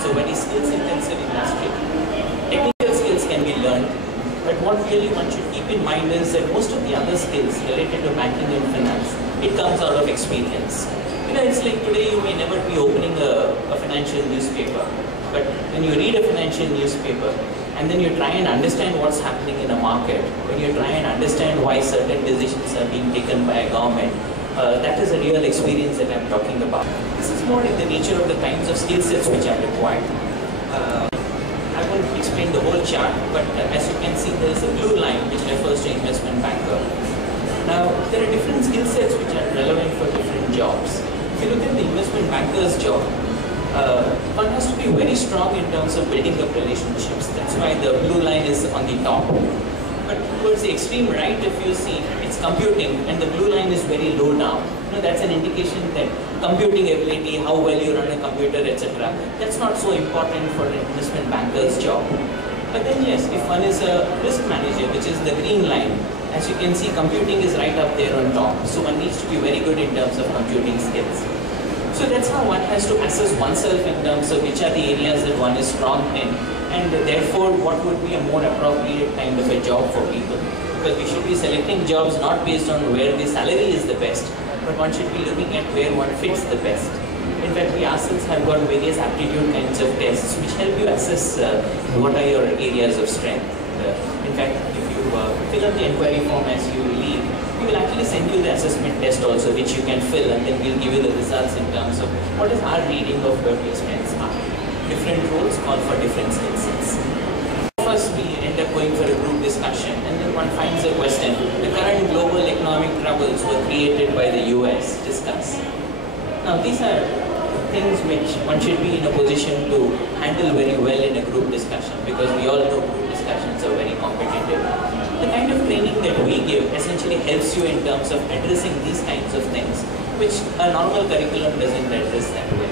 It's a very skills-intensive industry. Technical skills can be learned, but what really one should keep in mind is that most of the other skills related to banking and finance, it comes out of experience. You know, it's like today you may never be opening a financial newspaper, but when you read a financial newspaper and then you try and understand what's happening in a market, when you try and understand why certain decisions are being taken by a government, that is a real experience that I'm talking about. This is more in the nature of the kinds of skill sets which are required. I won't explain the whole chart, but as you can see, there is a blue line which refers to investment banker. Now, there are different skill sets which are relevant for different jobs. If you look at the investment banker's job, one has to be very strong in terms of building up relationships. That's why the blue line is on the top. But towards the extreme right, if you see, it's computing, and the blue line is very low down. You know, that's an indication that computing ability, how well you run a computer, etc. That's not so important for an investment banker's job. But then yes, if one is a risk manager, which is the green line, as you can see, computing is right up there on top. So one needs to be very good in terms of computing skills. So that's how one has to assess oneself in terms of which are the areas that one is strong in, and therefore what would be a more appropriate kind of a job for people. Because we should be selecting jobs not based on where the salary is the best, but one should be looking at where one fits the best. In fact, we ourselves have got various aptitude kinds of tests which help you assess what are your areas of strength. In fact, if you fill up the inquiry form as you leave, we will actually send you the assessment test also, which you can fill, and then we'll give you the results in terms of what is our reading of where your strengths are. Different roles call for different skill sets. First, we end up going for a group discussion, and then one finds a question. The current global economic troubles were created by the US. Discuss. Now, these are things which one should be in a position to handle very well in a group discussion, because we all know group discussions are very competitive. The kind of training that we give essentially helps you in terms of addressing these kinds of things, which a normal curriculum doesn't address that way.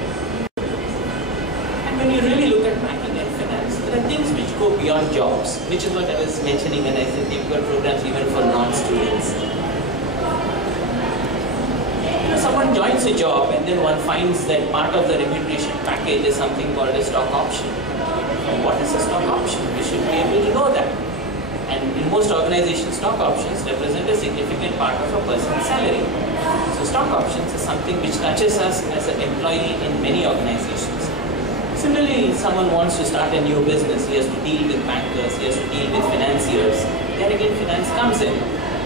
And when you really look at banking and finance, there are things which go beyond jobs, which is what I was mentioning when I said they've got programs even for non-students. You know, someone joins a job and then one finds that part of the remuneration package is something called a stock option. And what is a stock option? We should be able to know that. And in most organizations, stock options represent a significant part of a person's salary. So stock options is something which touches us as an employee in many organizations. Similarly, someone wants to start a new business, he has to deal with bankers, he has to deal with financiers. There again, finance comes in.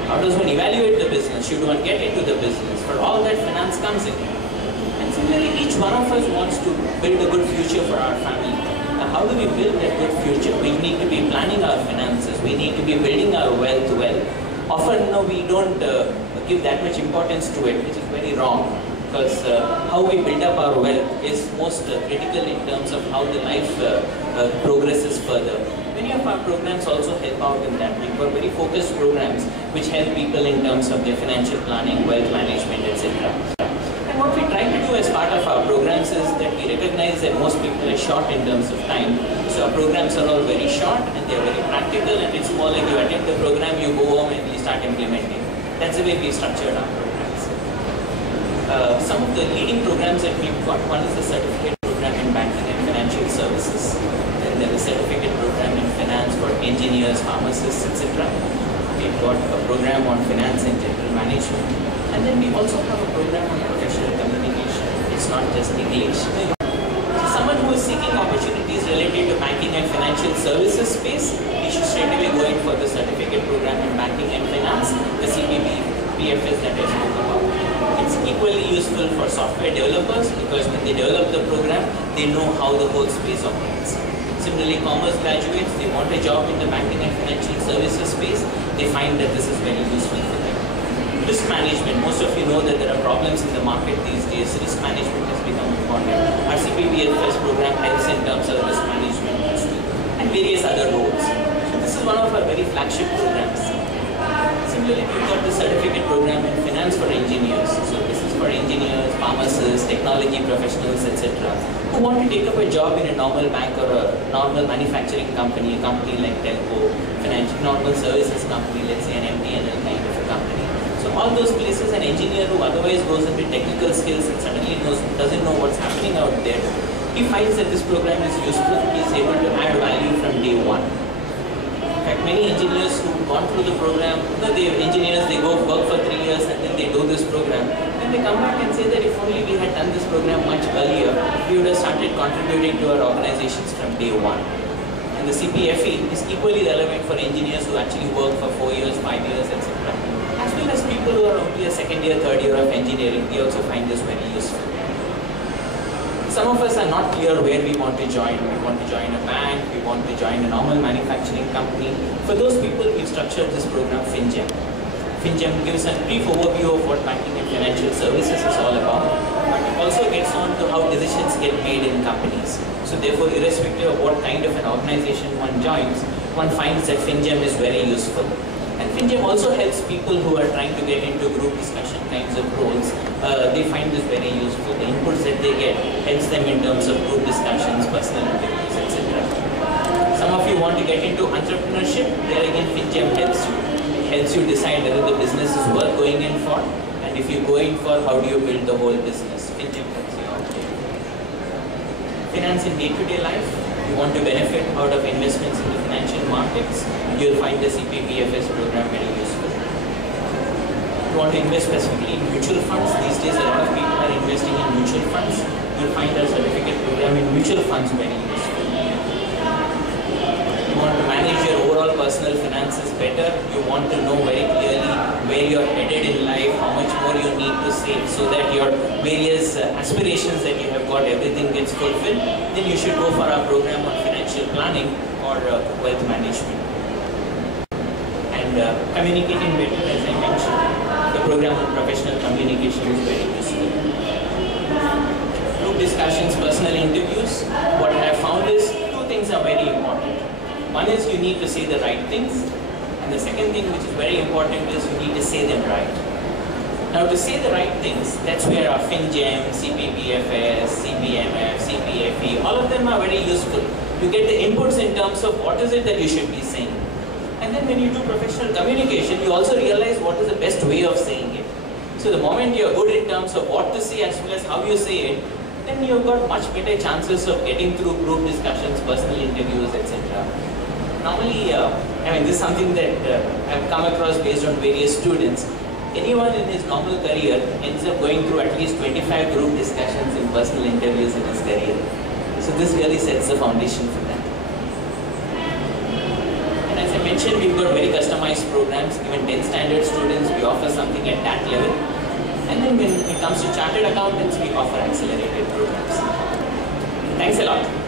How does one evaluate the business? Should one get into the business? For all that, finance comes in. And similarly, each one of us wants to build a good future for our family. How do we build that good future? We need to be planning our finances. We need to be building our wealth well. Often, we don't give that much importance to it, which is very wrong. Because how we build up our wealth is most critical in terms of how the life progresses further. Many of our programs also help out in that. We've got very focused programs which help people in terms of their financial planning, wealth management, etc. And what we try to do as part of our programs is that we recognize that most people are short in terms of time. So our programs are all very short and they are very practical, and it's more like you attend the program, you go home and you start implementing. That's the way we structured our programs. Some of the leading programs that we've got, one is the certificate program in banking and financial services. Then there is a certificate program in finance for engineers, pharmacists, etc. We've got a program on finance and general management. And then we also have a program on professional communication. It's not just English. So someone who is seeking opportunities related to banking and financial services space, he should straight away go in for the certificate program in banking and finance, the CPB, PFS that I spoke about. It's equally useful for software developers because when they develop the program, they know how the whole space operates. Similarly, commerce graduates, they want a job in the banking and financial services space, they find that this is very useful for them. Risk management, most of you know that there are problems in the market these days. Risk management has become important. Our CPBFS program helps in terms of risk management and various other roles. So this is one of our very flagship programs. Similarly, we've got the certificate program in finance for engineers. So this is for engineers, pharmacists, technology professionals, etc. who want to take up a job in a normal bank or a normal manufacturing company, a company like telco, financial normal services company, let's say an MTNL kind of a company. So all those places, an engineer who otherwise goes into technical skills and suddenly doesn't know what's happening out there, he finds that this program is useful, he is able to add value from day one. In fact, many engineers who've gone through the program, they go work for 3 years and then they do this program. Then they come back and say that if only we had done this program much earlier, we would have started contributing to our organizations from day one. And the CPFE is equally relevant for engineers who actually work for 4 years, 5 years, etc. As well as people who are only a second year, third year of engineering, they also find this very useful. Some of us are not clear where we want to join. We want to join a bank, we want to join a normal manufacturing company. For those people, we've structured this program FinGem. FinGem gives a brief overview of what banking and financial services is all about, but it also gets on to how decisions get made in companies. So therefore, irrespective of what kind of an organization one joins, one finds that FinGem is very useful. And FinGem also helps people who are trying to get into group discussion kinds of roles. They find this very useful. The inputs that they get helps them in terms of group discussions, personal interviews, etc. Some of you want to get into entrepreneurship. There again, FinGem helps you. It helps you decide whether the business is worth going in for, and if you go in for, how do you build the whole business. FinGem helps you out here. Finance in day-to-day life. You want to benefit out of investments in the financial markets, you'll find the CPPFS program very useful. You want to invest specifically in mutual funds. These days, a lot of people are investing in mutual funds. You'll find our certificate program in mutual funds very useful. You want to manage your overall personal finances better. You want to know very clearly where you're headed in life, how much more you need to save so that your various aspirations that you have got, everything gets fulfilled. Then you should go for our program on financial planning or wealth management. And communicating better, as I mentioned, the program on professional communication is very useful. Group discussions, personal interviews, what I have found is two things are very important. One is you need to say the right things, and the second thing which is very important is you need to say them right. Now to say the right things, that's where our FinGem, CPPFS, CPMF, CPFE, all of them are very useful. You get the inputs in terms of what is it that you should be saying. And then when you do professional communication, you also realize what is the best way of saying it. So the moment you're good in terms of what to say as well as how you say it, then you've got much better chances of getting through group discussions, personal interviews, etc. Normally, this is something that I've come across based on various students. Anyone in his normal career ends up going through at least 25 group discussions and personal interviews in his career. So this really sets the foundation for that. And as I mentioned, we've got very customized programs. Even 10th standard students, we offer something at that level. And then when it comes to chartered accountants, we offer accelerated programs. Thanks a lot.